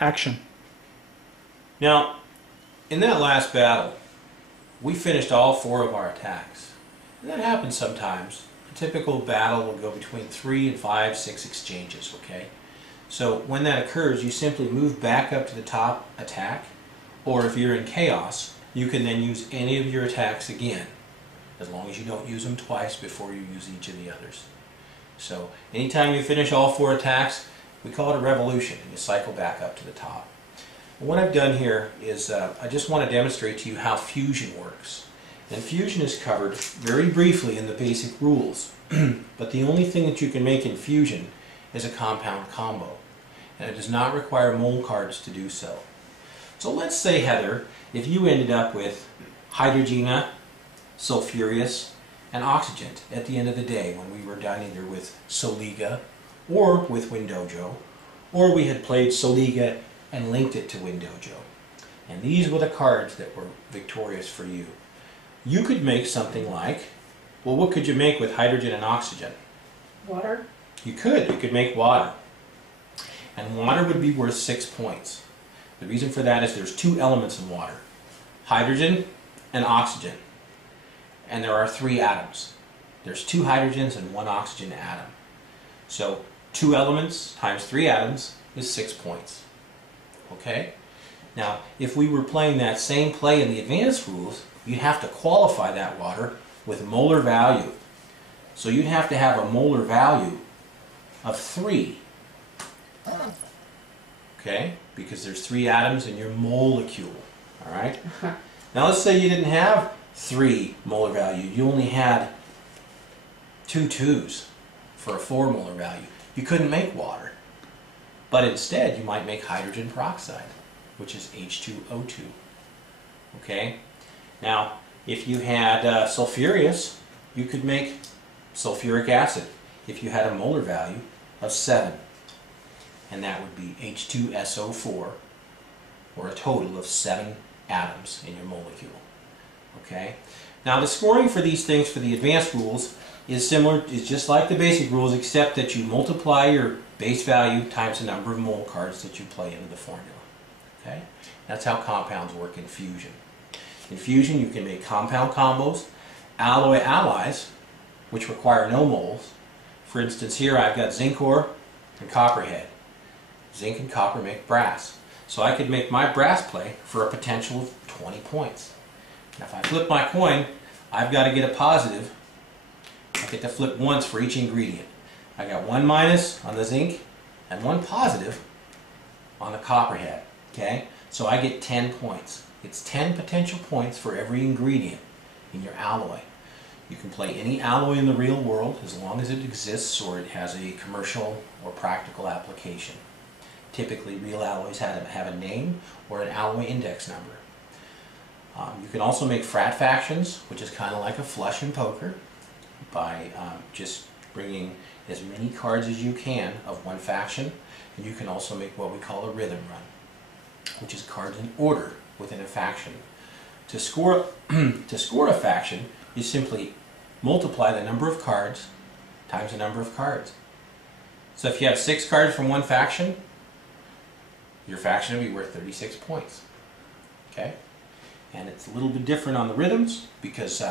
Action. Now, in that last battle, we finished all 4 of our attacks. And that happens sometimes. A typical battle will go between 3 and 5, 6 exchanges, okay? So when that occurs, you simply move back up to the top attack, or if you're in chaos, you can then use any of your attacks again, as long as you don't use them twice before you use each of the others. So anytime you finish all 4 attacks, we call it a revolution, and you cycle back up to the top. And what I've done here is I just want to demonstrate to you how fusion works. And fusion is covered very briefly in the basic rules, but the only thing that you can make in fusion is a compound combo, and it does not require mole cards to do so. So let's say, Heather, if you ended up with Hydrogena, Sulfurious, and Oxygent at the end of the day when we were done either with Soliga or with Windojo, or we had played Soliga and linked it to Windojo. And these were the cards that were victorious for you. You could make something like, well, what could you make with hydrogen and oxygen? Water? You could make water. And water would be worth 6 points. The reason for that is there's 2 elements in water, hydrogen and oxygen. And there are 3 atoms. There's 2 hydrogens and 1 oxygen atom. So 2 elements times 3 atoms is 6 points. Okay? Now, if we were playing that same play in the advanced rules, you'd have to qualify that water with molar value. So you'd have to have a molar value of 3. Okay? Because there's 3 atoms in your molecule. Alright? Now let's say you didn't have 3 molar value. You only had 2 2s for a 4 molar value. You couldn't make water. But instead you might make hydrogen peroxide, which is H2O2. Okay? Now, if you had sulfurious, you could make sulfuric acid if you had a molar value of 7. And that would be H2SO4, or a total of 7 atoms in your molecule. Okay? Now, the scoring for these things for the advanced rules is just like the basic rules, except that you multiply your base value times the number of mole cards that you play into the formula. Okay? That's how compounds work in fusion. In fusion, you can make compound combos, alloy allies, which require no moles. For instance, here I've got zinc ore and copperhead. Zinc and copper make brass. So I could make my brass play for a potential of 20 points. Now if I flip my coin, I've got to get a positive. I get to flip once for each ingredient. I got 1 minus on the zinc and 1 positive on the copperhead. Okay? So I get 10 points. It's 10 potential points for every ingredient in your alloy. You can play any alloy in the real world as long as it exists or it has a commercial or practical application. Typically, real alloys have a name or an alloy index number. You can also make frat factions, which is kind of like a flush in poker, by just bringing as many cards as you can of one faction. And you can also make what we call a rhythm run, which is cards in order within a faction. To score a faction, you simply multiply the number of cards times the number of cards. So if you have 6 cards from one faction, your faction will be worth 36 points. Okay? And it's a little bit different on the rhythms because